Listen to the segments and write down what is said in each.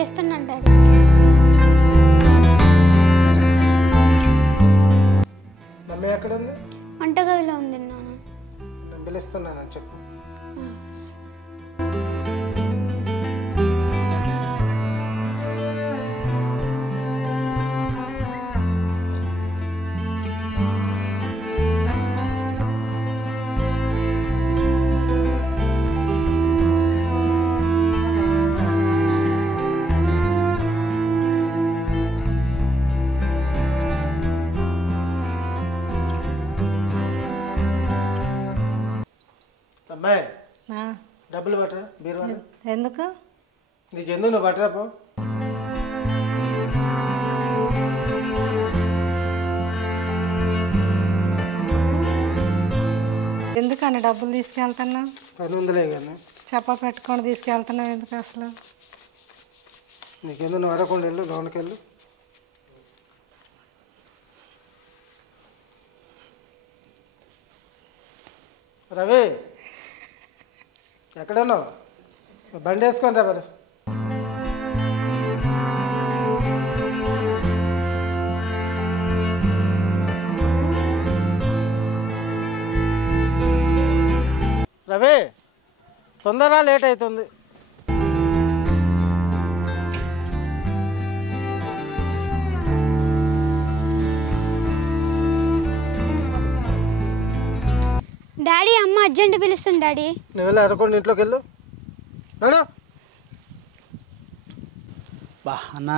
తెస్తున్నాను daddy. Mummy ఎక్కడ ఉంది? వంటగదిలో ఉంది నాన్న. నేను పిలుస్తున్నానని చెప్పు. అమ్మాయి డబ్బులు పట్టరా బీరువా. ఎందుకు? నీకెందుకు నువ్వు పట్టరా పో. ఎందుకని డబ్బులు తీసుకెళ్తున్నావు? పని ఉందిలే కానీ చెప్ప పెట్టుకొని తీసుకెళ్తున్నావు ఎందుకు అసలు? నీకెందుకు నువ్వు అడగకుండా వెళ్ళు, లోనికి వెళ్ళు. రవి ఎక్కడున్నావు? బండి వేసుకొని రా మరి. రవి తొందరగా లేట్ అవుతుంది. డాడీ అమ్మ అర్జెంట్ పిలుస్తుంది డాడీ. నువ్వు వెళ్ళి అరకుండా ఇంట్లోకి వెళ్ళు. నడు. బా అన్న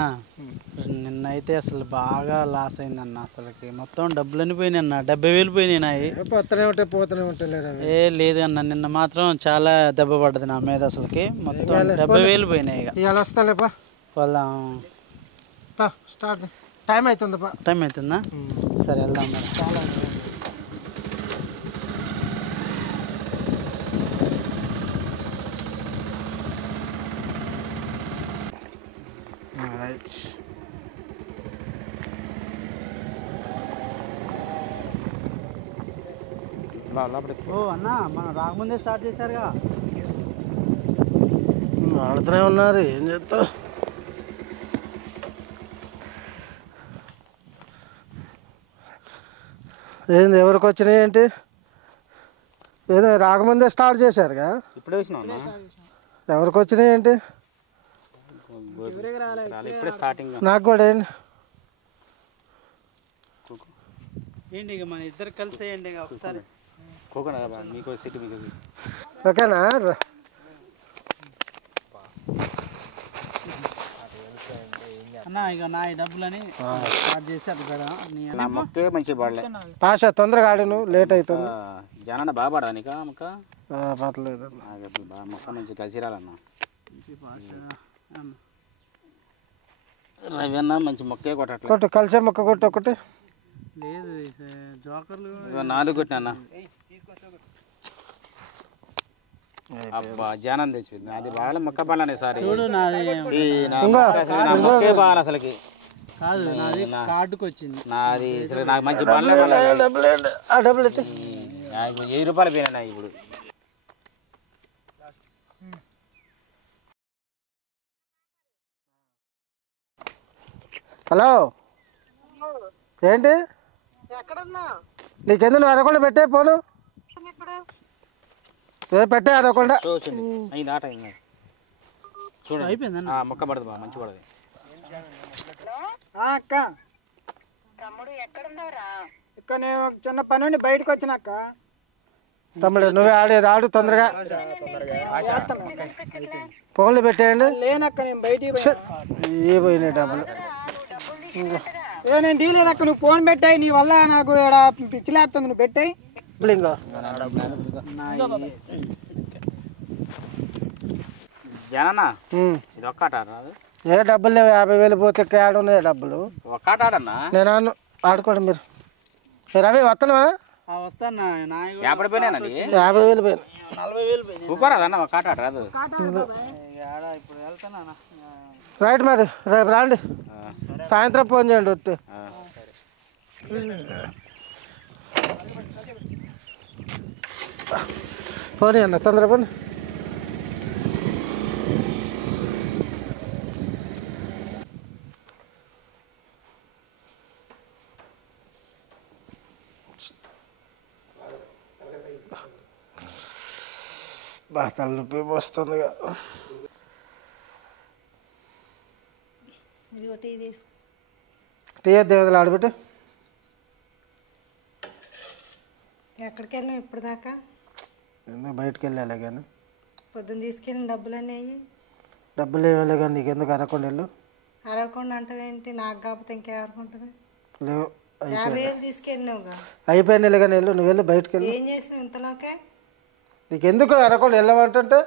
నిన్నైతే అసలు బాగా లాస్ అయిందన్న. అసలుకి మొత్తం డబ్బులు పోయినాయి అన్న. 70,000 పోయినాయి నాయి. పోతూనే ఉంటాయి. ఏ లేదు అన్న, నిన్న మాత్రం చాలా దెబ్బ పడ్డది నా మీద. అసలుకి మొత్తం 70,000 పోయినాయి. ఇవాళ వస్తాలేపా. వాళ్ళ స్టార్ట్ టైం అవుతుందిపా. టైం అవుతుందా? సరే వెళ్దాం మరి. చాలా రైట్. ఓ అన్న మనం రాకముందే స్టార్ట్ చేశారుగా. ఆడుతూనే ఉన్నారు, ఏం చేస్తావు? ఏంది ఎవరికి వచ్చినాయి ఏంటి? ఏదో రాకముందే స్టార్ట్ చేశారుగా. ఇప్పుడే వచ్చినా ఎవరికి వచ్చినాయి ఏంటి? ఇప్పుడే స్టార్టింగ్. నాకు కూడా ఏంటి ఏంటి ఇక మన ఇద్దరు కలిసి వేయండి ఇక ఒకసారి. మీకు సిటీ మీకు ఓకేనా? అన్న ఇక నా ఈ డబ్బులని స్టార్ట్ చేసి అది కదా నా మొక్కే మంచి పడలే. పాషా తొందరగా ఆడు, నువ్వు లేట్ అవుతుంది. జనాన్న బాగా పడదా నీకా మొక్క? పర్లేదు. నాకు అసలు బాగా మొక్క మంచి కలిసి రాలన్నా. రవి అన్న మంచి మొక్కే కొట్టట్లేదు. కొట్టు, కలిసే మొక్క కొట్టు ఒకటి. లేదు జోకర్లు 4 కొట్టినా అన్న. అబ్బా జానం తెచ్చింది. అది బాగా మొక్క పడాలి సార్. చూడు నాది మొక్కే బాగా అసలుకి కాదు, నాది కార్డుకి వచ్చింది. నాది అసలు నాకు మంచి పడలే. డబ్బులు 1000 రూపాయలు పోయినా ఇప్పుడు. హలో ఏంటి? నీకెందుకు నువ్వు అదొకటి పెట్టే పోను. పెట్టే అదొకటి అయింది ఆట చూడండి. అయిపోయిందన్న మొక్క పడదు బాగా మంచి పడదు. అక్క ఇక్కడ నేను చిన్న పని నుండి బయటకు వచ్చిన అక్క. తమ్ముడు నువ్వే ఆడేది ఆడు తొందరగా. ఫోన్లు పెట్టేయండి. లేనక్క నేను బయటికి ఏ పోయినాయి డబ్బులు. నేను తీయలేదక్క, నువ్వు ఫోన్ పెట్టాయి. నీ వల్ల నాకు పిచ్చిలేస్తుంది, నువ్వు పెట్టాయి. ఇంకో జననా ఇది ఒక్క ఆట రాదు. ఏ డబ్బులు లేవు, 50,000 పోతే ఆడు ఉన్నాయి డబ్బులు. ఒక్క ఆట ఆడన్నా. నేను ఆడను, ఆడుకోండి మీరు. రవి వస్తున్నావా? వస్తాను. 50 పోయినా 50,000 పోయినాయి. 40,000 పోయింది. ఊపరాదన్న ఒక్క ఆట ఆట రాదు. ఇప్పుడు వెళ్తానా? రైట్ మరి రేపు రాండి, సాయంత్రం ఫోన్ చేయండి వస్తే. పోనీ అన్న తొందర పోనీ. బాగా తలనొప్పి వస్తుందిగా. ఇదిగో టీ తీసుకో. టీ దేవతలు ఆడబెట్టు. ఎక్కడికి వెళ్ళాం ఇప్పుడు దాకా? ఎందుకు బయటకు వెళ్ళాలి కానీ పొద్దున్న తీసుకెళ్ళిన డబ్బులన్నీ అయ్యి. డబ్బులు ఏమేలే కానీ నీకెందుకు అరకుండా వెళ్ళు. అరవకుండా అంటావేంటి? నాకు కాకపోతే ఇంకెవరికి ఉంటుంది? లేవు 50,000 తీసుకెళ్ళినావుగా. అయిపోయినా కానీ వెళ్ళు. నువ్వు వెళ్ళు బయటకు వెళ్ళు. ఏం చేసినావు ఇంతలోకే? నీకెందుకు అరకుండా వెళ్ళమంటుంటే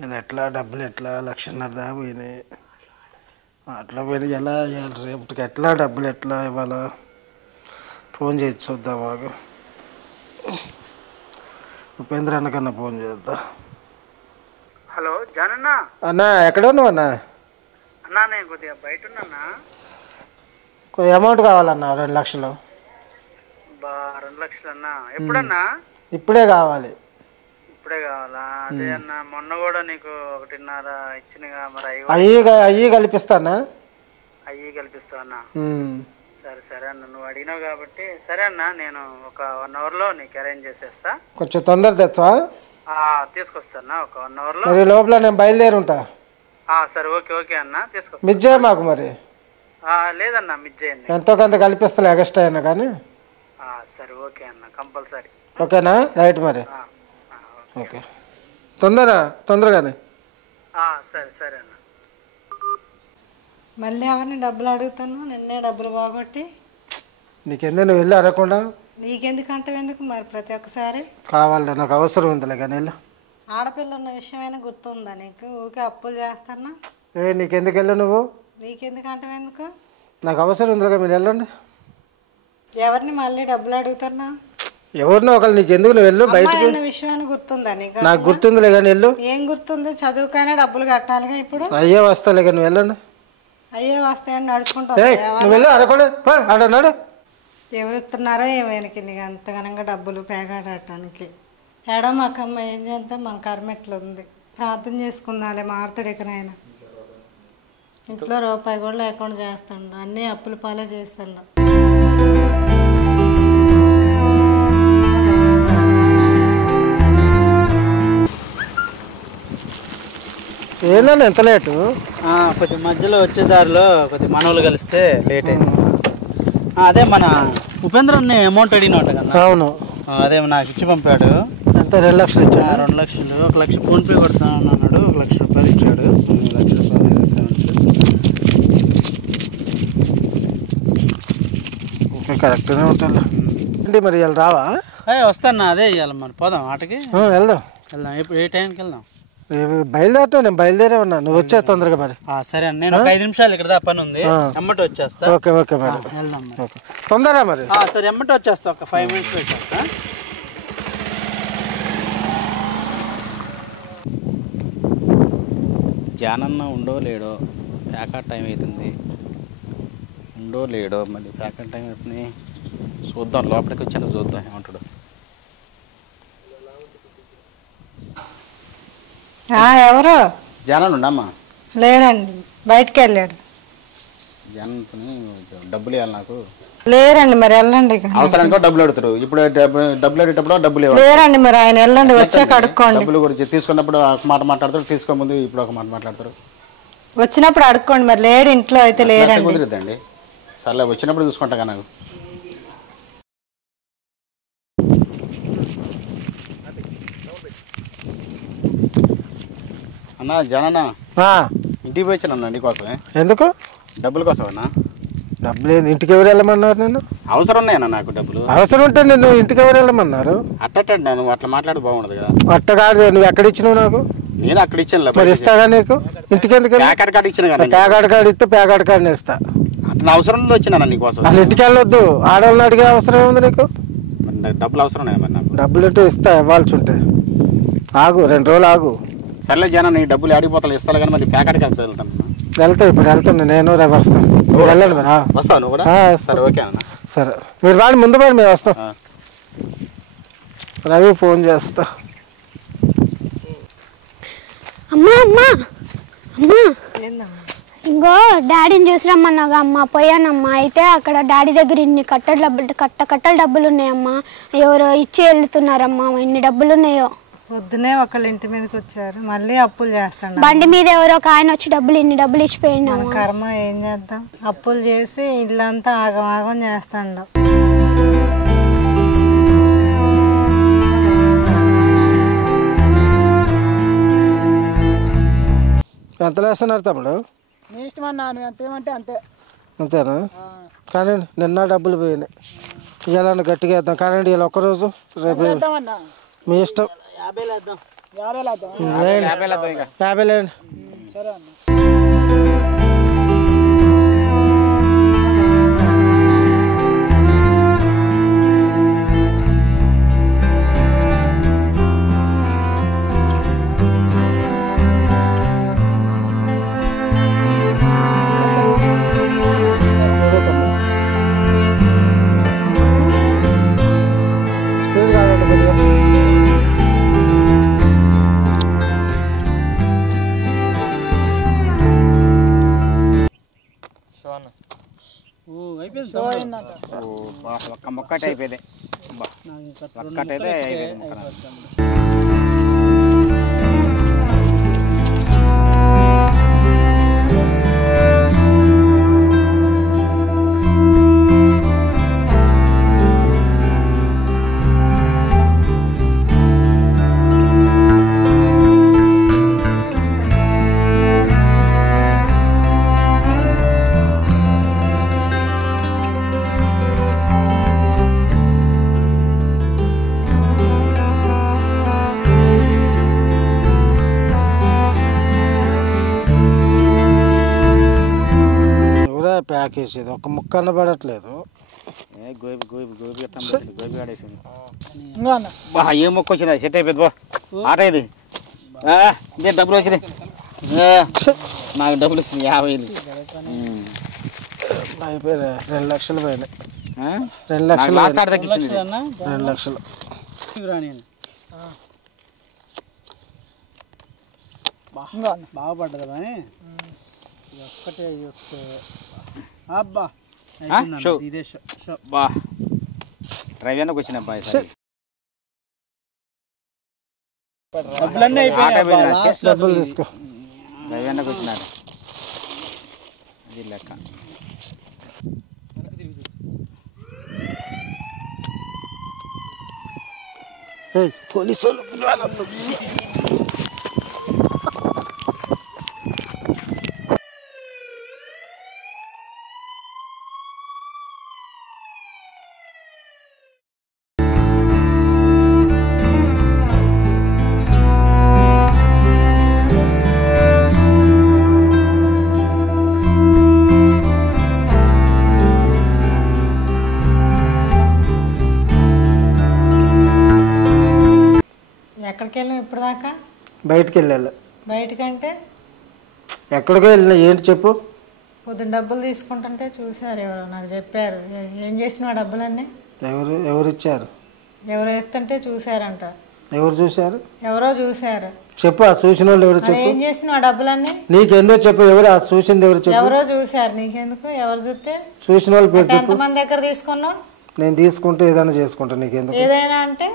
నేను ఎట్లా డబ్బులు ఎట్లా 1,50,000 దాకా పోయినాయి. అట్లా పోయినాయి. ఎలా ఇవ్వాలి రేపటికి? ఎట్లా డబ్బులు ఎట్లా ఇవ్వాలా? ఫోన్ చేసి చూద్దాం మాకు. ఉపేంద్ర అన్నకన్నా ఫోన్ చేద్దాం. హలో జానన్న. అన్నా ఎక్కడ ఉన్నావు అన్నా? అన్నా నేను కొద్దిగా బయట ఉన్నా. అమౌంట్ కావాలన్నా 2 లక్షలు. 2 లక్షలు అన్నా? ఎప్పుడన్నా? ఇప్పుడే కావాలి. ఇప్పుడే కావాలా? అదే అన్న మొన్న కూడా నీకు 1.5 ఇచ్చినగా. మరి అయ్యి కల్పిస్తానా? అయ్యి కల్పిస్తా అన్న. సరే సరే అన్న, నువ్వు అడిగినావు కాబట్టి సరే అన్న, నేను ఒక 1 అవర్లో నీకు అరేంజ్ చేసేస్తా. కొంచెం తొందర తెచ్చా. తీసుకొస్తాను ఒక 1 అవర్లో. మరి లోపల నేను బయలుదేరి ఉంటా. సరే ఓకే ఓకే అన్న, తీసుకొస్తా. మిస్ చేయ మాకు మరి. లేదన్నా మిస్ చేయండి. ఎంతో కొంత కల్పిస్తలే ఎక్స్ట్రా అయినా కానీ. సరే ఓకే అన్న, కంపల్సరీ. ఓకేనా? రైట్ మరి. ఓకే తొందరగానే. సరే సరే అన్న. మళ్ళీ ఎవరిని డబ్బులు అడుగుతాను? నిన్నే డబ్బులు పోగొట్టి. నీకెందుకు నువ్వు వెళ్ళి అరకుండా? నీకెందుకు అంటావెందుకు మరి? ప్రతి ఒక్కసారి కావాలి, నాకు అవసరం ఉందిలే కానీ వెళ్ళు. ఆడపిల్ల ఉన్న విషయమైనా గుర్తుందా నీకు? ఊరికే అప్పులు చేస్తానా? నీకెందుకు వెళ్ళు నువ్వు? నీకెందుకు అంటావెందుకు? నాకు అవసరం ఉందిలే, మీరు వెళ్ళండి. ఎవరిని మళ్ళీ డబ్బులు అడుగుతానా? ఎవరినో ఒకళ్ళు. నీకెందుకు నువ్వు వెళ్ళు బయటకి. విషయమైనా గుర్తుందా నీకు? నాకు గుర్తుందిలే కానీ వెళ్ళు. ఏం గుర్తుంది? చదువుకైనా డబ్బులు కట్టాలిగా ఇప్పుడు. అయ్యే వస్తాలే కానీ వెళ్ళండి. అయ్యే వస్తాయని నడుచుకుంటా. నువ్వు వెళ్ళి అరకుండా ఆడన్నాడు. ఎవరు ఇస్తున్నారో ఏమైనాకి నీకు అంతగానంగా డబ్బులు పేకాడటానికి? ఎడో మాకమ్మ ఏం చేద్దాం, మన కర్మెట్లు ఉంది. ప్రార్థన చేసుకుందాలే మారుతాడు ఎక్కడైనా. ఇంట్లో రూపాయి కూడా లేకుండా చేస్తాడు. అన్నీ అప్పుల పాలే చేస్తాడు. ఏందండి ఎంత లేటు? కొద్ది మధ్యలో వచ్చే దారిలో కొద్ది మనవులు కలిస్తే లేట్ అయింది. అదే మన ఉపేంద్రని అమౌంట్ అడిగినట్టు కదా. అవును, అదే నాకు ఇచ్చి పంపాడు. ఎంత? 2 లక్షలు ఇచ్చాడు. 2 లక్షలు. 1 లక్ష ఫోన్పే కొడతాను అన్నాడు. 1 లక్ష రూపాయలు ఇచ్చాడు. 1 లక్ష రూపాయలు ఇంకా కరెక్ట్గానే ఉంటాను. అంటే మరి ఇవాళ రావా? వస్తాను. అదే ఇవ్వాలి మరి. పోదాం ఆటకి. వెళ్దాం. ఇప్పుడు ఏ టైంకి వెళ్దాం? బయలుదేరటం. నేను బయలుదేరే ఉన్నా, నువ్వు వచ్చే తొందరగా మరి. సరే అండి, నేను ఒక 5 నిమిషాలు ఇక్కడ పని ఉంది, ఎమ్మటి వచ్చేస్తా. ఓకే ఓకే మరి వెళ్దాం. తొందరగా మరి. సరే ఎమ్మటి వచ్చేస్తా, ఒక 5 మినిట్స్లో వచ్చేస్తా. జానన్న ఉండో లేడో, ప్యాకెట్ టైం అవుతుంది. ఉండో లేడో, మళ్ళీ ప్యాకెట్ టైం అవుతుంది. చూద్దాం, లోపలికి వచ్చాను చూద్దాం ఏమంటాడు. ఎవరు? జానన్న ఉండమ్మా. లేడండి, బయటికి వెళ్ళాడు. జానన్నతోని డబ్బులు ఇవ్వాలి నాకు. లేరండి, మరి వెళ్ళండి. అవసరానికో డబ్బులు అడుగుతారు. ఇప్పుడు డబ్బులు అడిగేటప్పుడు డబ్బులు ఇవ్వాలి. లేరండి, మరి ఆయన వెళ్ళండి, వచ్చాక అడుక్కోండి. డబ్బులు గురించి తీసుకున్నప్పుడు ఒక మాట మాట్లాడతారు, తీసుకోముందు ఇప్పుడు ఒక మాట మాట్లాడతారు. వచ్చినప్పుడు అడుక్కోండి. మరి లేడు ఇంట్లో అయితే. లేరండి. కుదిరిద్దండి. సర్లే, వచ్చినప్పుడు చూసుకుంటా నాకు. అన్నా జానన్న, ఇంటికి పోయిచ్చానన్నా నీకోసమే. ఎందుకు? డబ్బుల కోసమేనా? డబ్బులు ఇంటికి ఎవరు వెళ్ళమన్నారు? నేను అవసరం ఉన్నాయన్నా నాకు డబ్బులు. అవసరం ఉంటే నేను ఇంటికి ఎవరు వెళ్ళమన్నారు? అట్టండి, నువ్వు అట్లా మాట్లాడి బాగుండదు కదా. అట్ట కాదు, నువ్వు ఎక్కడ ఇచ్చినావు నాకు? నేను అక్కడ ఇచ్చాను. మరి ఇస్తాగా నీకు? ఇంటికి ఎందుకు? ప్యాకెట్ కార్డు ఇచ్చాను కదా. ప్యాకెట్ కార్డు ఇస్తే ప్యాకెట్ కార్డుని ఇస్తా. అట్లా అవసరం వచ్చినా నీకోసం. అసలు ఇంటికి వెళ్ళొద్దు. ఆడవాళ్ళని అడిగే అవసరం ఉంది నీకు? డబ్బులు అవసరం ఉన్నాయి మరి నాకు. డబ్బులు ఉంటే ఇస్తా, ఇవ్వాల్సి ఉంటే. ఆగు, 2 రోజులు ఆగు. సర్లే జనం, నీ డబ్బులు ఆడిపోతాను ఇస్తాను కానీ మరి ప్యాకెట్కి వెళ్తాను. ఇప్పుడు వెళ్తున్నా, నేను రేపు వస్తాను. వెళ్ళండి మరి. వస్తావు నువ్వు కూడా? సరే ఓకే అన్న. సరే, మీరు వాడి ముందు పడి మేము వస్తాం. రవి ఫోన్ చేస్తా. అమ్మా అమ్మా అమ్మా, ఇంకో డాడీని చూసి రమ్మన్నాగా అమ్మ, పోయానమ్మా. అయితే అక్కడ డాడీ దగ్గర ఇన్ని కట్టల డబ్బులు ఉన్నాయమ్మా, ఎవరో ఇచ్చి వెళ్తున్నారమ్మా, ఇన్ని డబ్బులు ఉన్నాయో. పొద్దునే ఒకళ్ళ ఇంటి మీదకి వచ్చారు, మళ్ళీ అప్పులు చేస్తాడు. బండి మీద ఎవరో ఒక ఆయన వచ్చి ఇన్ని డబ్బులు ఇచ్చిపోయిండు. మన కర్మ ఏం చేద్దాం, అప్పులు చేసి ఇల్లంతా ఆగం ఆగం చేస్తాడు. ఎంత వేస్తున్నారు తమ్ముడు? నీ ఇష్టం అన్నా, నువ్వు ఎంత ఏమంటే అంతే. అంతేనా? కానీ నిన్న డబ్బులు పోయినాయి. ఇలా గట్టిగా వేద్దాం కానీ ఇలా ఒక్కరోజు రేపు వేద్దామన్నా, మీ ఇష్టం. 50 వేద్దాం. 50 వేద్దాం. లేండి 50 లేండి. సరే అన్న. స్పీడ్ కాదండి కొద్దిగా. ఒక్క మొక్కటి అయిపోయింది. ఒక్కటైతే అయిపోయింది. ప్యాక్ వేసేది ఒక ముక్క అన్న పడట్లేదు. గోబీ గోబీ గోబీ గోబీ ఆడేసింది. ఏ మొక్క వచ్చింది? సెట్ అయిపోయింది. బా ఆట ఇది. ఇదే డబ్బులు వచ్చినాయి. నాకు డబ్బులు వచ్చినాయి 50,000. అయిపోయినాయి. 2 లక్షలు పోయినాయి. 2 లక్షలు లాస్ట్ ఆట తగ్గించింది. 2 లక్షలు బాగా పడ్డదా కానీ ఒక్కటే చూస్తే అబ్బా ఇదే బా రవ్యానికి వచ్చిన అబ్బాయి డబ్బులన్నీ అయిపోయాయి. డబ్బులు తీసుకో. రవ్యానికి వచ్చినాడు. అది లెక్క. పోలీసు ఎక్కడికి వెళ్ళాం ఇప్పుడు దాకా? బయటికి వెళ్ళాలి. బయటకంటే ఎక్కడికో వెళ్ళినా ఏంటి చెప్పు. పొద్దున్న డబ్బులు తీసుకుంటుంటే చూసారు, ఎవరో నాకు చెప్పారు. ఏం చేసిన డబ్బులన్నీ? ఎవరు ఇచ్చారు? ఎవరు వేస్తుంటే చూసారంట. ఎవరు చూశారు? ఎవరో చూసారు. చెప్పు. ఆ చూసిన వాళ్ళు ఎవరు చెప్పు. ఏం చేసిన డబ్బులన్నీ? నీకెందో చెప్పు. ఎవరు ఆ చూసింది? ఎవరు చెప్పు. ఎవరో చూసారు. నీకెందుకు? ఎవరు చూస్తే? చూసిన వాళ్ళ పేరు చెప్పు. ఎంతమంది దగ్గర తీసుకున్నావు? నేను తీసుకుంటే ఏదైనా చేసుకుంటా. నీకెందుకు? ఏదైనా అంటే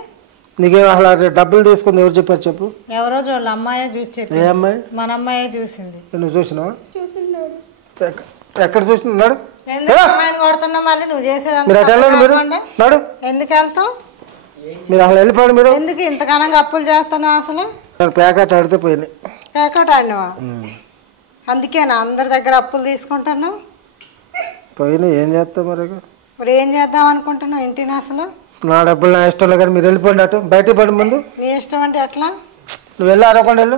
నీకేం అసలు డబ్బులు తీసుకుంది ఎవరు చెప్పారు చెప్పు. ఎవరో చూడాలి. అమ్మాయే చూసి చెప్పి. ఏ అమ్మాయి? మన అమ్మాయే చూసింది. నువ్వు చూసినావా? ఎక్కడ చూసినాడు? ఎందుకు అమ్మాయిని కొడుతున్నా? మళ్ళీ నువ్వు చేసేదాన్ని ఎందుకు వెళ్తావు? మీరు అసలు వెళ్ళిపోండి. మీరు ఎందుకు ఇంతగానంగా అప్పులు చేస్తున్నావు? అసలు ప్యాకెట్ ఆడితే పోయినాయి. ప్యాకెట్ ఆడినవా? అందుకేనా అందరి దగ్గర అప్పులు తీసుకుంటున్నావు? పోయినాయి. ఏం చేస్తావు మరి? మరి ఏం చేద్దాం అనుకుంటున్నావు ఇంటిని? అసలు నా డబ్బులు నా ఇష్టంలో కానీ మీరు వెళ్ళిపోండి. అటు బయటకు పడి ముందు. నీ ఇష్టం అంటే ఎట్లా? నువ్వు వెళ్ళి అరవకుండా వెళ్ళు.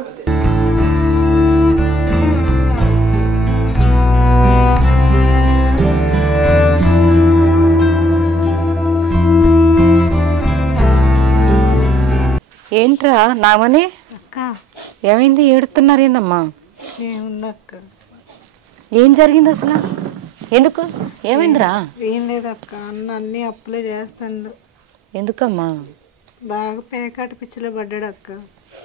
ఏంట్రా నామని? అక్క ఏమైంది? ఏడుతున్నారు ఏందమ్మా? ఏముందక్క? ఏం జరిగింది అసలు? ఎందుకు? ఏమైందిరా? ఏం లేదక్క, అన్న అన్ని అప్పులే చేస్తాడు. ఎందుకమ్మా? బాగా పేకాట పిచ్చిలో పడ్డాడు అక్క.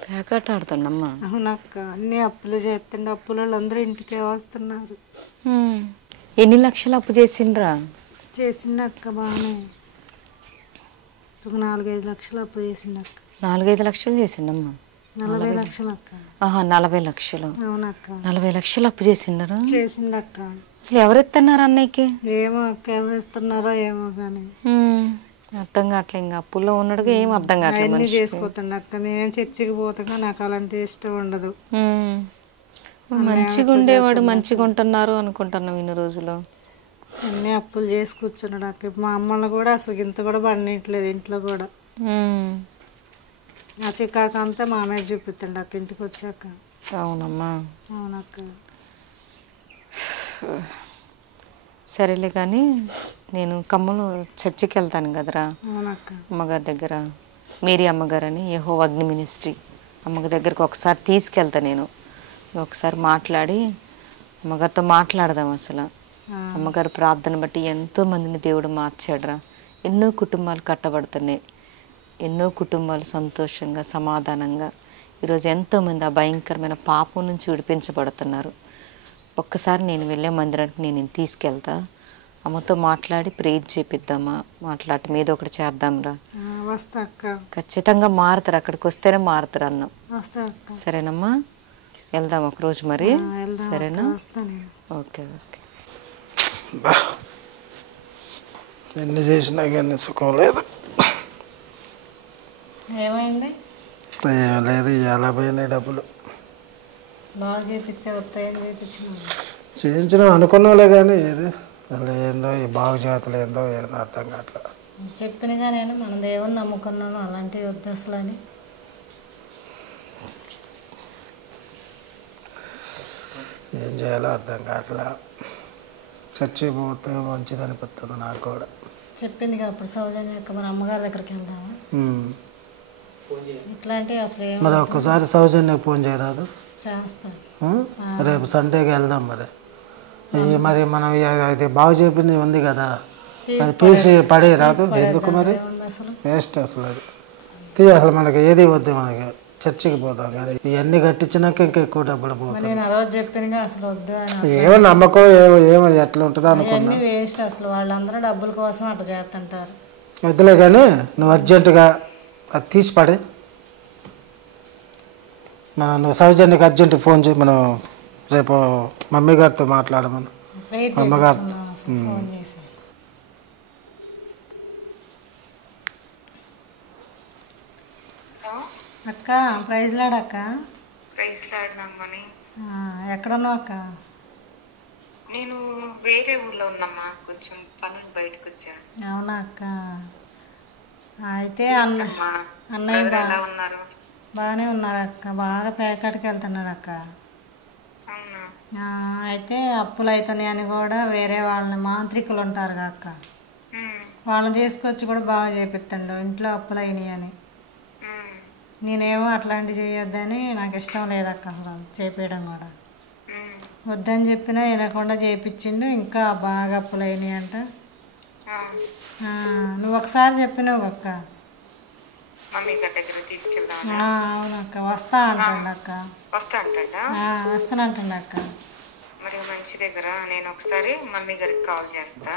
ప్యాకెట్ ఆడుతుండమ్మా. అవునక్క, అన్ని అప్పులు చేస్తుండే, అప్పుల వాళ్ళందరూ ఇంటికే వస్తున్నారు. ఎన్ని లక్షలు అప్పు చేసిండ్రా? చేసిండక్క బాగానే, ఒక 4-5 లక్షలు అప్పు చేసిండక్క. 4-5 లక్షలు చేసిండమ్మా. 40 లక్షలు అక్క. 40 లక్షలు. అవునక్క, 40 లక్షలు అప్పు చేసిండరు. చేసిండక్క. అసలు ఎవరు ఎత్తన్నారు అన్నయ్యకి? ఏమో అక్క, ఎవరు ఇస్తున్నారో ఏమో కానీ అర్థం కావట్లే. ఇంకా అప్పుల్లో ఉన్నాడుగా ఏం అర్థం కావట్లేదు. అన్నీ చేసుకోతుండ అక్క. నేను చర్చికి పోతాగా, నాకు అలాంటి ఇష్టం ఉండదు. మంచిగా ఉండేవాడు, మంచిగా ఉంటున్నారు అనుకుంటున్నాం ఇన్ని రోజులు. అన్నీ అప్పులు చేసి కూర్చున్నాడు అక్క. మా అమ్మని కూడా అసలు ఇంత కూడా పడనీయట్లేదు ఇంట్లో కూడా. ఆ చికాకు అంతా మా మీద చూపిస్తాడు అక్క ఇంటికి వచ్చాక. అవునమ్మా. అవునక్క. సరేలే కానీ నేను ఖమ్మంలో చర్చికి వెళ్తాను కదరా. అవునక్క. అమ్మగారి దగ్గర, మేరీ అమ్మగారని యెహోవా అగ్ని మినిస్ట్రీ అమ్మగారి దగ్గరకు ఒకసారి తీసుకెళ్తా. నేను ఒకసారి మాట్లాడి అమ్మగారితో మాట్లాడదాం. అసలు అమ్మగారి ప్రార్థన బట్టి ఎంతోమందిని దేవుడు మార్చాడురా. ఎన్నో కుటుంబాలు కట్టబడుతున్నాయి, ఎన్నో కుటుంబాలు సంతోషంగా సమాధానంగా ఈరోజు ఎంతోమంది ఆ భయంకరమైన పాపం నుంచి విడిపించబడుతున్నారు. ఒక్కసారి నేను వెళ్ళే మందిరానికి నేను తీసుకెళ్తా. అమ్మతో మాట్లాడి ప్రేయర్ చేపిద్దామా, మాట్లాడి మీద ఒకటి చేద్దాంరా. వస్తా అక్క. ఖచ్చితంగా మారుతారు, అక్కడికి వస్తేనే మారుతారు అన్నాం. వస్తా అక్క. సరేనమ్మా, వెళ్దాం ఒకరోజు మరి. సరేనా? Okay okay. ఎన్ని చేసినా కానీ సుఖం లేదు. ఏమైంది? ఏం లేదు, ఎలా పోయినాయి డబ్బులు. బాగా చేపిస్తే వస్తాయని చేపించిన చేయించిన అనుకున్నాలే కానీ ఏది అసలు ఏందో ఈ బాగు జాతులు ఏందో అర్థం కావట్లే. చెప్పినగా నేను మన దేవుని నమ్ముకున్నాను, అలాంటివి వద్దు అసలు అని. ఏం చేయాలో అర్థం కావట్లే. చర్చి పోతే మంచిది అనిపిస్తుంది నాకు కూడా. చెప్పింది అప్పుడు సౌజన్య యొక్క మన అమ్మగారి దగ్గరికి వెళ్దామా, ఇట్లాంటివి అసలు మరి ఒక్కసారి సౌజన్యకు ఫోన్ చేయరాదు? చేస్తాను. రేపు సండేకి వెళ్దాం మరి. మరి మనం అది బాగు చేపింది ఉంది కదా, అది పీసి పడే రాదు. ఎందుకు మరి వేస్ట్ అసలు అది అసలు మనకి ఏది వద్దు. మనకి చర్చికి పోతాం కానీ ఇవన్నీ కట్టించినాక ఇంకా ఎక్కువ డబ్బులు పోతాయి. నేను ఆ రోజు చెప్పినగా అసలు వద్దు అని. ఏమో నమ్మకం ఏమో ఎట్లా ఉంటుందో అనుకున్నా. వేస్ట్ అసలు, వాళ్ళందరూ డబ్బుల కోసం అట్లా చేస్తుంటారు. వద్దులే కానీ నువ్వు అర్జెంటుగా అది తీసి పడే. నువ్వు సౌజన్యకి అర్జెంట్ ఫోన్ చేయి. మనం రేపు మమ్మీ గారితో మాట్లాడమను. అమ్మగారితో ఫోన్ చేసి. అక్క, ప్రైజ్ లాడ్ అక్క. ప్రైజ్ లాడినమ్మని. ఎక్కడున్నావు అక్క? నేను వేరే ఊర్లో ఉన్నమ్మా, కొంచెం పనులు బయటకు వచ్చా. అవునా అక్క? అయితే అన్నయ్య ఎలా ఉన్నారు? బాగానే ఉన్నారు అక్క. బాగా ప్యాకెట్కి వెళ్తున్నారు అక్క. అవునా? అయితే అప్పులు అవుతున్నాయి అని కూడా వేరే వాళ్ళని మాంత్రికులు ఉంటారు అక్క, వాళ్ళని తీసుకొచ్చి కూడా బాగా చేపిస్తాడు ఇంట్లో అప్పులు అయినాయి అని. నేనేమో అట్లాంటివి చేయొద్దని, నాకు ఇష్టం లేదక్క అసలు చేపించడం కూడా. వద్దని చెప్పినా వినకుండా చేయించిండు, ఇంకా బాగా అప్పులు అయినాయి అంట. నువ్వు ఒకసారి చెప్పినావు అక్క. అవునక్క, వస్తా అంటుండ అక్క. వస్తానంటుండ అక్క. మరి మంచి దగ్గర నేను ఒకసారి మమ్మీ గారికి కాల్ చేస్తా,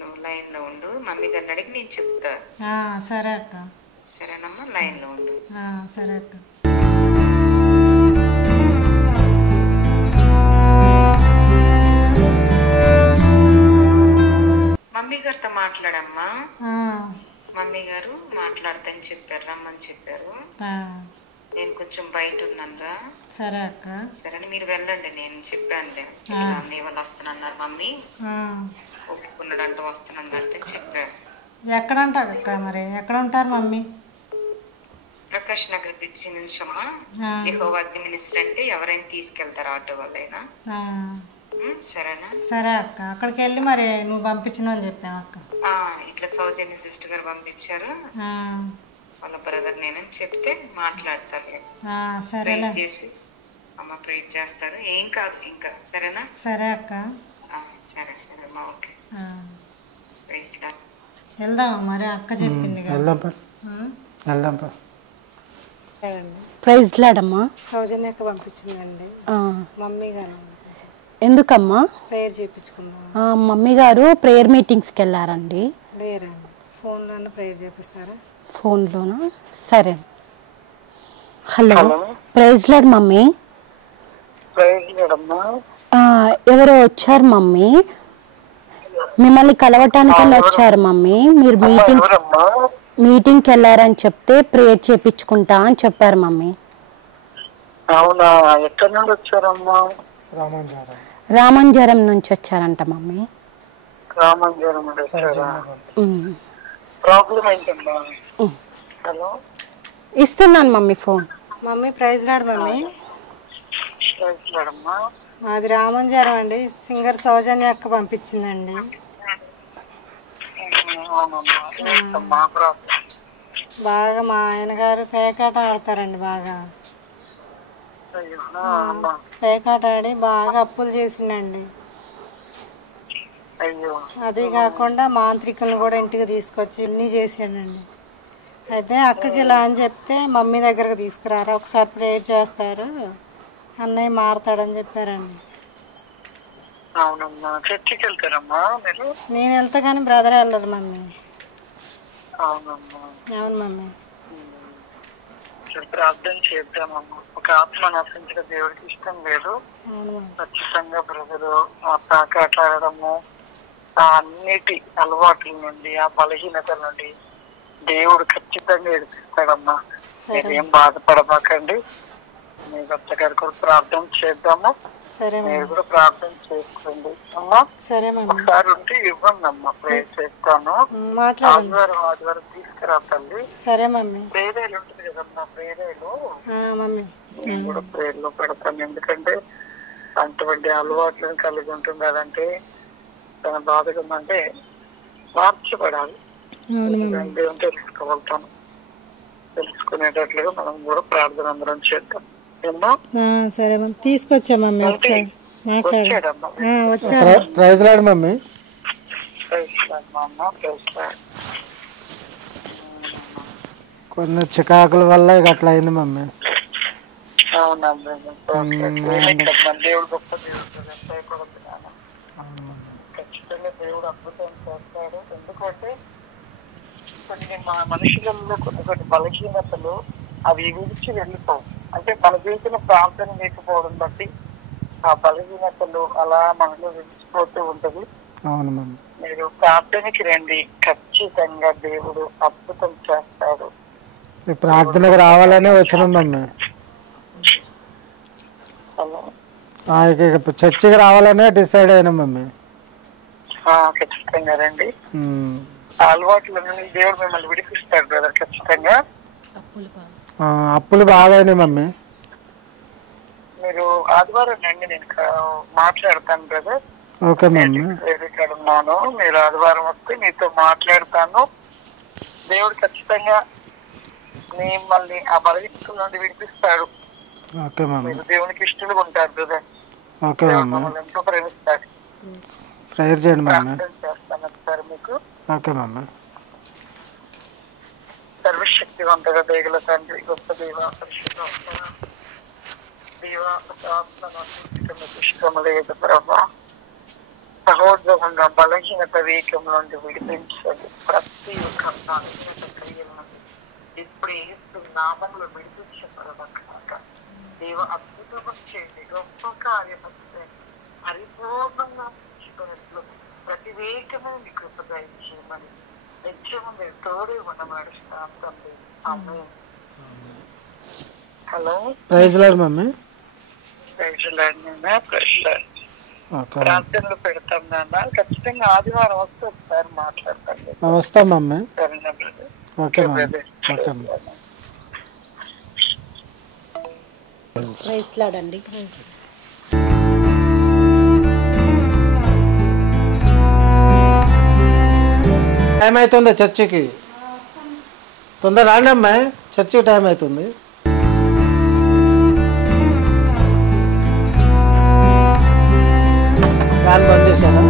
నువ్వు లైన్ లో ఉండు. మమ్మీ గారిని అడిగి నేను చెప్తా. సరే అక్క. సరేనమ్మా, లైన్ లో ఉండు. సరే అక్క. మమ్మీ గారితో మాట్లాడమ్మా. మమ్మీ గారు మాట్లాడతాని చెప్పారు, రమ్మని చెప్పారు. నేను కొంచెం బయట ఉన్నాను రా. సరే అక్క. సరే మీరు వెళ్ళండి, నేను చెప్పానులే. అన్నయ్య వాళ్ళు వస్తున్నారు, మమ్మీ ఒప్పుకున్నాడంటే వస్తున్నదంటే చెప్పారు. ఎక్కడంటా అక్క? మరి ఎక్కడ ఉంటారు మమ్మీ? ప్రకాష్ నగర్ బ్రిడ్జి నుంచి అమ్మా. యెహోవా అగ్ని మినిస్టర్ అంటే ఎవరైనా తీసుకెళ్తారు, ఆటో వాళ్ళైనా. సరేనా? సరే అక్క. అక్కడికి వెళ్ళి మరి నువ్వు పంపించిన అని చెప్పావు అక్క. ఇట్లా సౌజన్య సిస్టర్ గారు పంపించారు, వాళ్ళ బ్రదర్ నేనని చెప్తే మాట్లాడతారు. సరే చేసి అమ్మ ప్రేర్ చేస్తారు, ఏం కాదు ఇంకా. సరేనా? సరే అక్క. సరే సరే అమ్మా, ఓకే. వెళ్దామా మరి? అక్క చెప్పింది వెళ్దాం. ప్రైజ్ లాడమ్మా. సౌజన్యకు పంపించిందండి మమ్మీ గారు. ఎందుకమ్మా? ప్రేయర్ చేయించుకుందాం. మమ్మీ గారు ప్రేయర్ మీటింగ్స్కి వెళ్ళారండి. లేరండి, ఫోన్లోనే ప్రేయర్ చేపిస్తారా? ఫోన్లోనా? సరే. Hello, praise lord mummy. ఎవరో వచ్చారు మమ్మీ, మిమ్మల్ని కలవటానికి వచ్చారు మమ్మీ. మీరు మీటింగ్కి వెళ్ళారని చెప్తే ప్రేయర్ చేయించుకుంటా అని చెప్పారు మమ్మీ. అవునా, ఎక్కడి నుండి వచ్చారమ్మా? రామంజరం నుంచి వచ్చారంట మమ్మీ. రామంజరం ప్రాబ్లం ఏంటమ్మా? హలో, ఇస్తున్నాను మమ్మీ ఫోన్. మమ్మీ ప్రైజ్ రాడు మమ్మీ. మాది రామంజరం అండి, సింగర్ సౌజన్య అక్క పంపించిందండి. బాగా మా ఆయన గారు పేకాట ఆడతారండి. బాగా పేకాట ఆడి బాగా అప్పులు చేసిండండి. అది కాకుండా మాంత్రికులను కూడా ఇంటికి తీసుకొచ్చి అన్నీ చేసాడండి. అయితే అక్కకి ఇలా అని చెప్తే మమ్మీ దగ్గరకు తీసుకురారా, ఒకసారి ప్రేయర్ చేస్తారు, అన్నయ్య మారుతాడని చెప్పారండి. నేను వెళ్తా కానీ బ్రదర్ వెళ్ళరు మమ్మీ. అవును మమ్మీ. ప్రార్థన చేద్దామమ్మా. ఒక ఆత్మ నశించడం దేవుడికి ఇష్టం లేదు. ఖచ్చితంగా బ్రదరు పేకాట ఆడడము, ఆ అన్నిటి అలవాట్ల నుండి, ఆ బలహీనత నుండి దేవుడు ఖచ్చితంగా ఎడిపిస్తాడమ్మా. మీరేం బాధపడబాకండి. మీ భర్త గారి కూడా ప్రార్థన చేద్దాము. మీరు కూడా ప్రార్థన చేసుకోండి అమ్మా. ఒకసారి ఉంటే ఇవ్వండి అమ్మా, ప్రేయర్ చేస్తాను. ఆదివారం తీసుకురా తల్లి. ప్రేరేలు ఉంటుంది కదమ్మా, ప్రేరేలు నేను కూడా ప్రేర్లో పెడతాను. ఎందుకంటే అటువంటి అలవాట్లను కలిగి ఉంటుంది. అదంటే తన బాధగా ఉందంటే మార్చబడాలి. దేవుని తెలుసుకోగలుగుతాను. తెలుసుకునేటట్లుగా మనం కూడా ప్రార్థన అందరం చేద్దాం. సరే మమ్మీ, తీసుకొచ్చా మమ్మీ. ఒకసారి ప్రైజ్ లాడ్ మమ్మీ. కొన్ని చికాకుల వల్ల ఇక అట్లా అయింది మమ్మీ. దేవుడు గొప్ప దేవుడు, ఖచ్చితంగా దేవుడు అద్భుతం చేస్తాడు. ఎందుకంటే కొన్ని మనుషులలో కొన్ని బలహీనతలు అవి విడిచి వెళ్ళిపోవు. అంటే మన చేసిన ప్రార్థన లేకపోవడం బట్టి ఆ బలహీనతలు అలా మనలో విడిచిపోతూ ఉంటది. మీరు ప్రార్థనకి రండి, ఖచ్చితంగా దేవుడు అద్భుతం చేస్తాడు. ప్రార్థనకు రావాలనే వచ్చినాం మమ్మీ. చర్చికి రావాలనే డిసైడ్ అయినా మమ్మీ. ఖచ్చితంగా రండి. అలవాట్ల నుండి దేవుడు మిమ్మల్ని విడిపిస్తాడు బ్రదర్. ఖచ్చితంగా అప్పులు బాగాయినాయి మమ్మీ. మీరు ఆదివారం రండి, నేను మాట్లాడతాను బ్రదర్. Okay mummy. ఇక్కడ ఉన్నాను, మీరు ఆదివారం వస్తే మీతో మాట్లాడతాను. దేవుడు ఖచ్చితంగా మిమ్మల్ని ఆ బలహీనతల నుండి విడిపిస్తాడు. మీరు దేవునికి ఇష్టలుగా ఉంటారు బ్రదర్. మమ్మల్ని ఎంతో ప్రేమిస్తాడు. ప్రేయర్ చేయండి మమ్మీ. చేస్తాను ఒకసారి మీకు. Okay mummy. సర్వశక్తివంతగా దేగల తండ్రి, గొప్ప దేవ, ఇష్టం లేదు ప్రభా. సహోదరంగా బలహీనత వేగం నుండి విడిపించండి. ప్రతి ఒక్క క్రియల నుండి ఇప్పుడు ఏసు నామంలో విడిపించబడక దేవ అద్భుతం చేయండి, గొప్ప కార్యం పరిపూర్ణంగా ప్రతి వేగము మీ కృప దయచేయమని నిత్యము మీరు తోడు మనం నడుస్తాం తండ్రి. Hello, praise lord mummy. Praise lord నాన్న. Praise lord. ప్రార్థనలు పెడతాం నాన్న. ఖచ్చితంగా ఆదివారం వస్తే ఒకసారి మాట్లాడతాను. వస్తాం మమ్మీ. సరేనా brother? Okay mummy. Okay mummy. Praise lord అండి. టైం అవుతుంది చర్చికి. తొందర రాండి అమ్మాయి, చర్చికి టైం అవుతుంది. ఫ్యాన్ బంద్ చేశారా?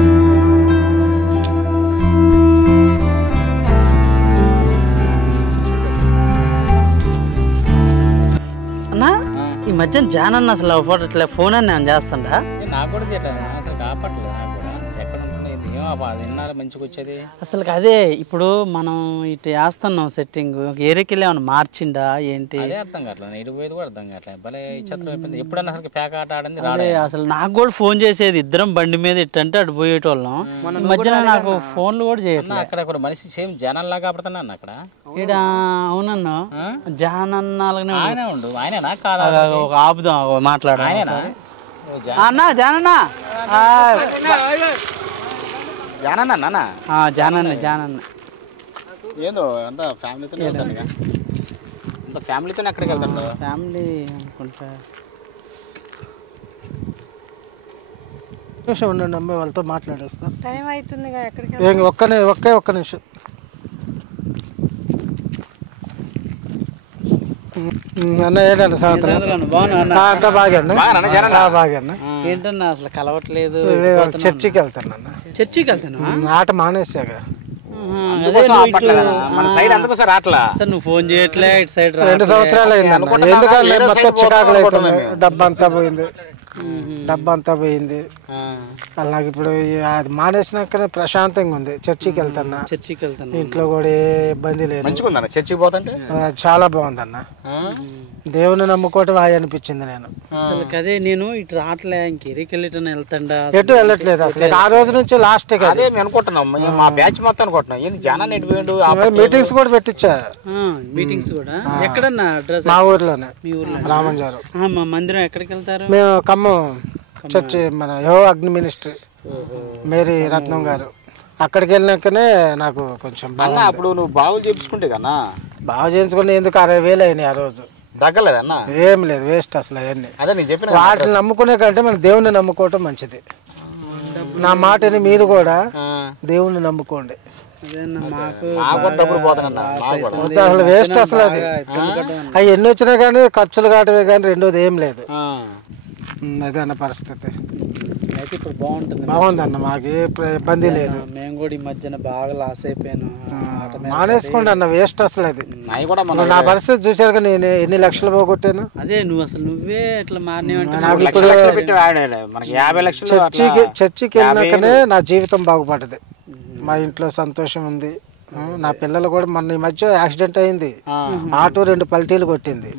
మధ్యన జానన్న అసలు ఇట్లా ఫోన్ అని నేను చేస్తాడా? నాకు కూడా చేయట్లేదు అసలు, కాపట్లేదు నాకు కూడా. ఎక్కడ ఉంటుంది ఏమో విన్నారు మంచిగా వచ్చేది అసలు. అదే ఇప్పుడు మనం ఇటు వేస్తున్నాం సెట్టింగ్, ఏరియాకి వెళ్ళి ఏమన్నా మార్చిండా ఏంటి? అదే అర్థం కావట్లేదు, ఇటు పోయేది కూడా అర్థం కావట్లేదు. భలే చిత్రం అయిపోయింది. ఎప్పుడన్నా అసలు పేక ఆట ఆడింది అదే అసలు నాకు కూడా ఫోన్ చేసేది, ఇద్దరం బండి మీద ఇట్టంటే అటు పోయేటోళ్ళం. ఈ మధ్యన నాకు ఫోన్లు కూడా చేయట్లేదు. అక్కడ ఒక మనిషి సేమ్ జనాల్లాగా కాపడుతున్నా అక్కడ. ఈడ అవునన్నా జానన్నాలనే ఆయన ఉండు, ఆయననా కాదా? ఒక ఆపుదాం మాట్లాడ. అన్న జానన్న, జానన్న జానన్న జానన్న ఏందో అంత ఫ్యామిలీతోనే వెళ్తాను, అంత ఫ్యామిలీతోనే ఎక్కడికి వెళ్తాడు? ఫ్యామిలీ అనుకుంటా. నిమిషం ఉండండి అమ్మాయి, వాళ్ళతో మాట్లాడేస్తా. టైం అవుతుందిగా, ఎక్కడికి ఒక్క నిమిషం. అన్న ఏంటంటే సాయంత్రం అంతా బాగా ఏంటన్నా అసలు కలవట్లేదు. చర్చికి వెళ్తాను అన్న. చర్చికి వెళ్తాను, ఆట మానేసాగా. మన సైడ్ అందుకు సార్ అట్లా సార్ నువ్వు ఫోన్ చేయట్లే, ఇటు సైడ్ 2 సంవత్సరాలు అయిందన్న. ఎందుకంటే మొత్తం చికాకులు అవుతుంది, డబ్బంతా పోయింది. అలాగే ఇప్పుడు అది మానేసినాకనే ప్రశాంతంగా ఉంది. చర్చికి వెళ్తాను, ఇంట్లో కూడా ఏ ఇబ్బంది లేదు. చర్చికి పోతుంటే చాలా బాగుందన్న. దేవుని నమ్ముకోవటం హాయి అనిపించింది. నేను అసలు అదే నేను ఇటు రావట్లే, ఇంకేరికి వెళ్ళటం వెళ్తాడా? ఎటు వెళ్ళట్లేదు అసలు. ఆ రోజు నుంచి లాస్ట్ అదే అనుకుంటున్నాం, మా బ్యాచ్ మొత్తం అనుకుంటున్నాం. ఏంది జనాన్ని ఎటు పోయిండు? మీటింగ్స్ కూడా పెట్టించా. మీటింగ్స్ కూడా ఎక్కడన్నా? అడ్రస్ మా ఊర్లోనే, మీ ఊర్లో రామంజారు. మా మందిరం ఎక్కడికి వెళ్తారు? మేము ఖమ్మం చర్చి, మన యెహోవా అగ్ని మినిస్ట్రీ, మేరీ రత్నం గారు. అక్కడికి వెళ్ళినాకనే నాకు కొంచెం బాగా. అప్పుడు నువ్వు బాగు చేయించుకుంటే కన్నా బాగా చేయించుకుంటే ఎందుకు 60,000 అయినాయి ఆ రోజు. తగ్గలేదన్న? ఏం లేదు, వేస్ట్ అసలు అవన్నీ. అదే నేను చెప్పిన వాటిని నమ్ముకునే కంటే మన దేవుణ్ణి నమ్ముకోవటం మంచిది. నా మాటని మీరు కూడా దేవుణ్ణి నమ్ముకోండి. అసలు వేస్ట్ అసలు. అది అవి ఎన్ని వచ్చినా కానీ ఖర్చులు కావటమే కానీ రెండోది ఏం లేదు. అదే అన్న పరిస్థితి. అయితే ఇప్పుడు బాగుంటుంది, బాగుందన్న. మాకు ఏ ఇబ్బంది లేదు. మేము కూడా ఈ మధ్యన బాగా లాస్ అయిపోయాను. మానేసుకోండి అన్న, వేస్ట్ అసలు. అది నా పరిస్థితి చూసారుగా, నేను ఎన్ని లక్షలు పోగొట్టాను. అదే నువ్వు అసలు నువ్వే ఇట్లా మారినవంటే నాకు ఇప్పుడు చర్చికి వెళ్ళినాకనే నా జీవితం బాగుపడ్డది. మా ఇంట్లో సంతోషం ఉంది. నా పిల్లలు కూడా మొన్న ఈ మధ్య యాక్సిడెంట్ అయింది. ఆటో 2 పల్టీలు కొట్టింది.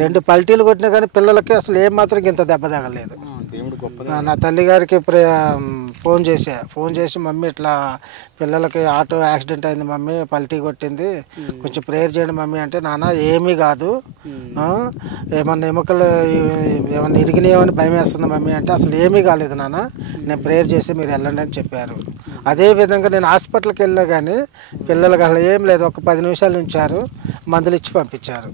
2 పల్టీలు కొట్టినా కానీ పిల్లలకి అసలు ఏం మాత్రం ఇంత దెబ్బ తగలేదు. నా తల్లి గారికి ఫోన్ చేసి మమ్మీ ఇట్లా పిల్లలకి ఆటో యాక్సిడెంట్ అయింది మమ్మీ, పల్టీ కొట్టింది, కొంచెం ప్రేయర్ చేయండి మమ్మీ అంటే, నాన్న ఏమీ కాదు, ఏమన్నా ఎముకలు ఏమన్నా ఇరిగినాయేమని భయం వేస్తుంది మమ్మీ అంటే, అసలు ఏమీ కాలేదు నాన్న, నేను ప్రేయర్ చేసి మీరు వెళ్ళండి అని చెప్పారు. అదేవిధంగా నేను హాస్పిటల్కి వెళ్ళినా కానీ పిల్లలకి అసలు ఏం లేదు, ఒక 10 నిమిషాలు ఉంచారు, మందులు ఇచ్చి పంపించారు.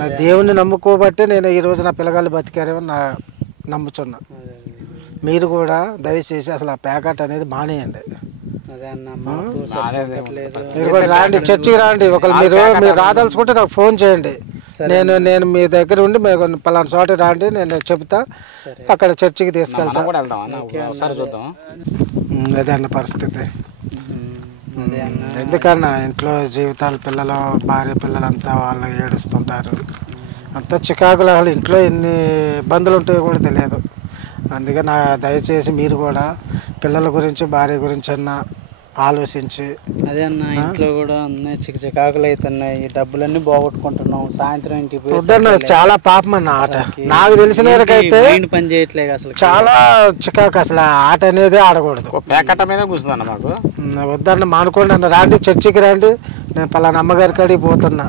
నా దేవుణ్ణి నమ్ముకోబట్టే నేను ఈరోజు నా పిల్లగాళ్ళు బతికారేమో నమ్ముచున్నా. మీరు కూడా దయచేసి అసలు ఆ ప్యాకెట్ అనేది మానేయండి. మీరు కూడా రాండి, చర్చికి రాండి. ఒకళ్ళు మీరు రాదలుచుకుంటే నాకు ఫోన్ చేయండి. నేను మీ దగ్గర ఉండి పలానా చోట రాండి, నేను చెప్తా, అక్కడ చర్చికి తీసుకెళ్తా. అదే అన్న పరిస్థితి. ఎందుకన్నా ఇంట్లో జీవితాలు, పిల్లలు, భార్య పిల్లలంతా వాళ్ళు ఏడుస్తుంటారు. అంతా చికాకులు. అసలు ఇంట్లో ఎన్ని ఇబ్బందులు ఉంటాయో కూడా తెలియదు. అందుకే దయచేసి మీరు కూడా పిల్లల గురించి, భార్య గురించి అన్నా ఆలోచించి. అదే అన్న, ఇంట్లో కూడా అన్నీ చికాకులు అవుతున్నాయి, డబ్బులన్నీ పోగొట్టుకుంటున్నాం. సాయంత్రం ఇంటికి వద్దన్న, చాలా పాపం అన్న ఆట. నాకు తెలిసిన వరకైతే పని చేయట్లేదు అసలు, చాలా చికాకు. అసలు ఆట అనేది ఆడకూడదు. వద్దన్న, మానుకోండి అన్న. రాండి, చర్చికి రండి. నేను పలానా అమ్మగారి కాడికి పోతున్నా,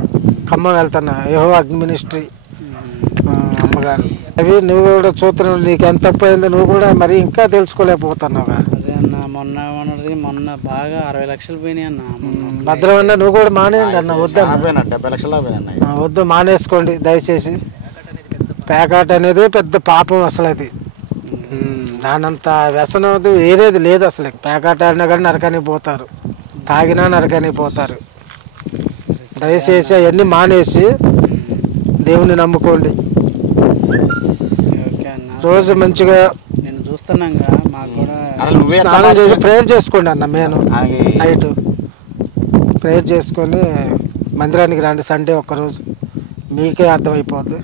ఖమ్మం వెళ్తున్నా, యెహోవా అగ్ని మినిస్ట్రీ అమ్మగారు. అవి నువ్వు కూడా చూస్తున్నావు, నీకు ఎంత తప్పు అయిందో నువ్వు కూడా మరి ఇంకా తెలుసుకోలేకపోతున్నావుగా. అదే అన్న, మొన్న బాగా 60 లక్షలు పోయినాయి అన్న. భద్రం అన్న, నువ్వు కూడా మానేయండి అన్న. వద్దన్న, 70 లక్షలు వద్దు, మానేసుకోండి దయచేసి. ప్యాకెట్ అనేది పెద్ద పాపం అసలు. అది దానంత వ్యసనం ఏదేది లేదు అసలు. ప్యాకెట్ ఆడినా కానీ నరకానికి పోతారు, తాగినా నరకానికి పోతారు. దయచేసి అవన్నీ మానేసి దేవుని నమ్ముకోండి. రోజు మంచిగా నేను చూస్తున్నాగా, మాకు కూడా స్నానం చేసి ప్రేయర్ చేసుకోండి అన్న. నేను నైట్ ప్రేయర్ చేసుకొని మందిరానికి రండి సండే ఒక్కరోజు, మీకే అర్థమైపోద్ది.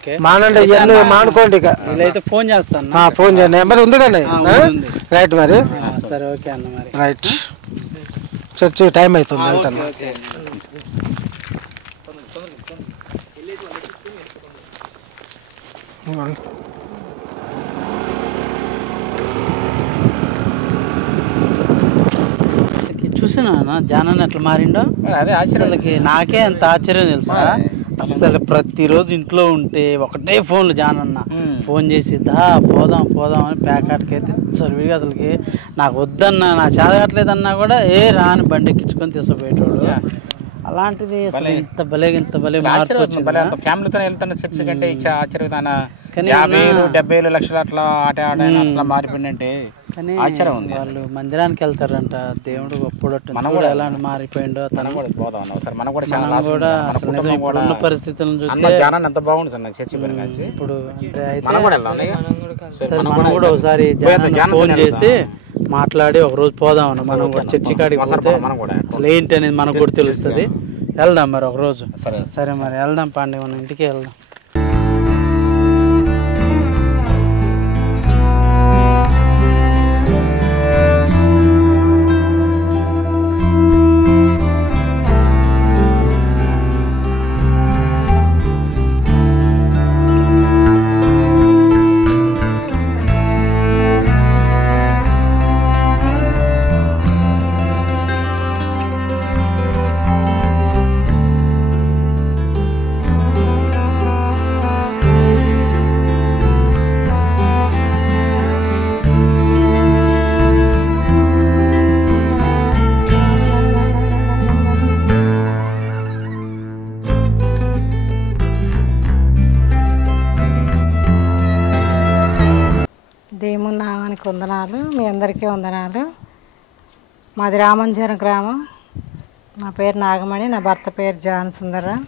ఓకే మానండి ఇవన్నీ మానుకోండి ఇక. వీలైతే ఫోన్ చేస్తాను. ఫోన్ చేయండి, నెంబర్ ఉంది కానీ. రైట్ మరి. సరే ఓకే అన్న మరి. రైట్, చర్చి టైం అవుతుంది, వెళ్తాను. చూసినా జానన్న ఎట్లా మారిండో అసలుకి నాకే ఎంత ఆశ్చర్యం తెలుసా. అసలు ప్రతిరోజు ఇంట్లో ఉంటే ఒకటే ఫోన్లు జానన్న ఫోన్ చేసి పోదాం పోదాం అని ప్యాకాట్కి అయితే చదివిగా అసలుకి నాకు వద్దన్నా నా చేదగట్లేదన్నా కూడా రాని బండి ఎక్కించుకొని తీసుకుపోయేటోడు. అలాంటిది అసలు ఇంత భలే మార్పు వచ్చింది. ఫ్యామిలీతో వెళ్తున్న చర్చ కంటే ఇచ్చా ఆశ్చర్యం. 50,000 లక్షలు అట్లా అట్లా మారిపోయిందంటే ఆశ్చర్యం ఉంది. వాళ్ళు మందిరానికి వెళ్తారంట, దేవుడు గొప్పడట్టు మనం కూడా ఎలా మారిపోయిండో. తను కూడా పోదాం ఒకసారి, మనం కూడా ఇప్పుడున్న పరిస్థితులను చూస్తే ఎంత బాగుంటుంది చర్చి గురించి. ఇప్పుడు మనం కూడా ఒకసారి ఫోన్ చేసి మాట్లాడి ఒకరోజు పోదామన్న, మనం కూడా చర్చి కాడికి పోతే అసలు ఏంటి అనేది మనకు కూడా తెలుస్తుంది. వెళ్దాం మరి ఒకరోజు. సరే మరి వెళ్దాం పాండే, మనం ఇంటికి వెళ్దాం. దేవుని నామానికి వందనాలు, మీ అందరికీ వందనాలు. మాది రామంజన గ్రామం. నా పేరు నాగమణి, నా భర్త పేరు జాన్ సుందరరావు.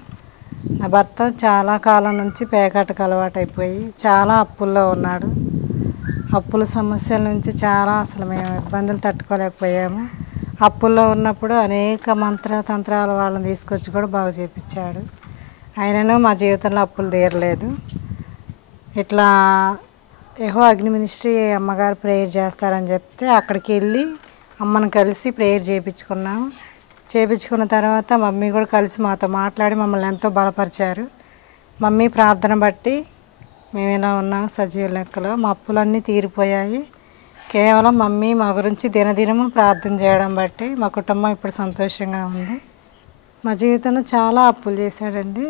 నా భర్త చాలా కాలం నుంచి పేకాటకు అలవాటు అయిపోయి చాలా అప్పుల్లో ఉన్నాడు. అప్పుల సమస్యల నుంచి చాలా అసలు మేము ఇబ్బందులు తట్టుకోలేకపోయాము. అప్పుల్లో ఉన్నప్పుడు అనేక తంత్రాలు వాళ్ళని తీసుకొచ్చి కూడా బాగు చేయించాడు. అయినను మా జీవితంలో అప్పులు తీరలేదు. ఇట్లా యెహోవా అగ్ని మినిస్ట్రీ అమ్మగారు ప్రేయర్ చేస్తారని చెప్తే అక్కడికి వెళ్ళి అమ్మను కలిసి ప్రేయర్ చేయించుకున్నాము. చేయించుకున్న తర్వాత మమ్మీ కూడా కలిసి మాతో మాట్లాడి మమ్మల్ని ఎంతో బలపరిచారు. మమ్మీ ప్రార్థన బట్టి మేము ఇలా ఉన్నాం సజీవ లెక్కలో. మా అప్పులన్నీ తీరిపోయాయి. కేవలం మమ్మీ మా గురించి దినదినము ప్రార్థన చేయడం బట్టి మా కుటుంబం ఇప్పుడు సంతోషంగా ఉంది. మా జీవితంలో చాలా అప్పులు చేశాడండి.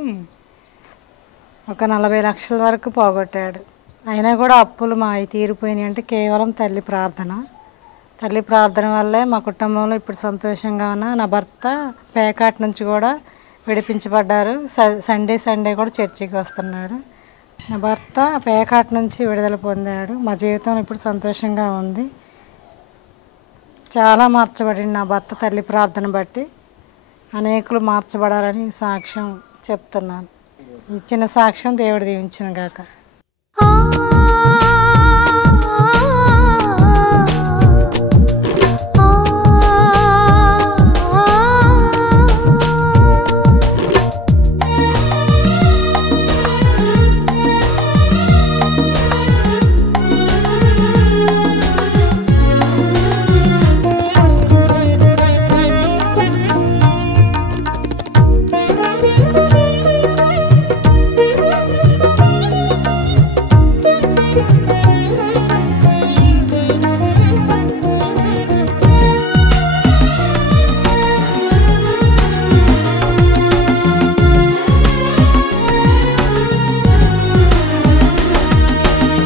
ఒక 40 లక్షల వరకు పోగొట్టాడు. అయినా కూడా అప్పులు మా తీరిపోయినాయి అంటే కేవలం తల్లి ప్రార్థన వల్లే మా కుటుంబంలో ఇప్పుడు సంతోషంగా ఉన్నా. నా భర్త పేకాట్ నుంచి కూడా విడిపించబడ్డారు. సండే కూడా చర్చికి వస్తున్నాడు. నా భర్త పేకాట్ నుంచి విడుదల పొందాడు. మా జీవితం ఇప్పుడు సంతోషంగా ఉంది. చాలా మార్చబడింది నా భర్త తల్లి ప్రార్థన బట్టి. అనేకులు మార్చబడాలని సాక్ష్యం చెప్తున్నాను. ఇచ్చిన సాక్ష్యం దేవుడు దీవించిన గాక.